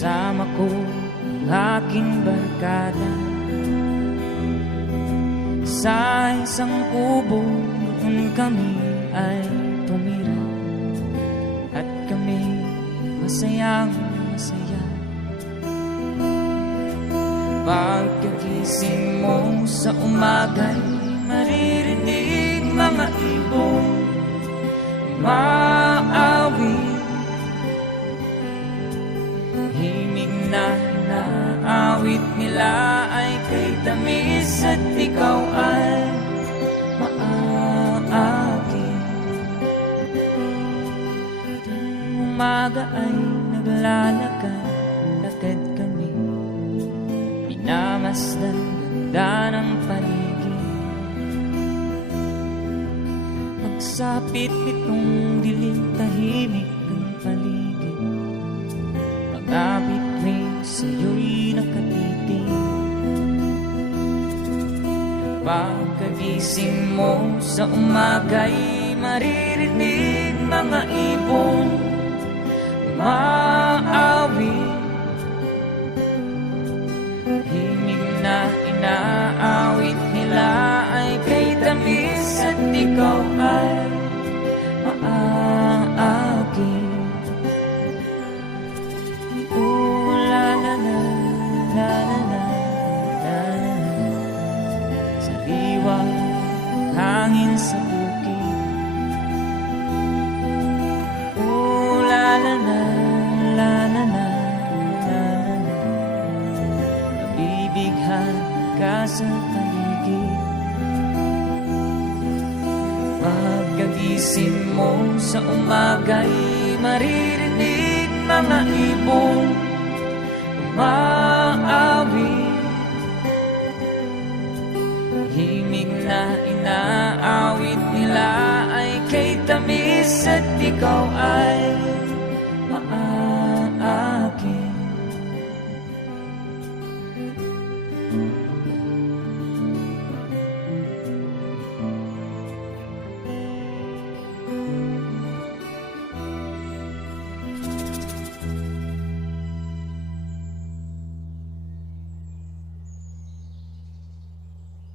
kasama ko ang aking barkada. Sa isang kubo noon kami ay tumira, at kami masayang masaya. Pagkagising mo sa umaga'y maririnig mga ibon maawit. Himig na inaawit nila ay kay tamis, at ikaw ay maaakin. Tuwing umaga ay naglalakad kami, pinamasdan ganda ng paligid. Magsapit itong dilim, tahimik ng paligid. Mga bituin sa'yo'y nakatitig. Pagkagising mo sa umaga'y maririnig mga ibon maawit. Himig na inaawit nila ay kay tamis, at ikaw ay maaakin. Ooh, la la la, la la la, la la la. Sariwa hangin sa bukid. Ooh, la la la, la la la, la la la. Nabibighan ka sa paligid. Pagkagising mo sa umaga'y maririnig mga ibon maawit. Himig na inaawit nila ay kay tamis, at ikaw ay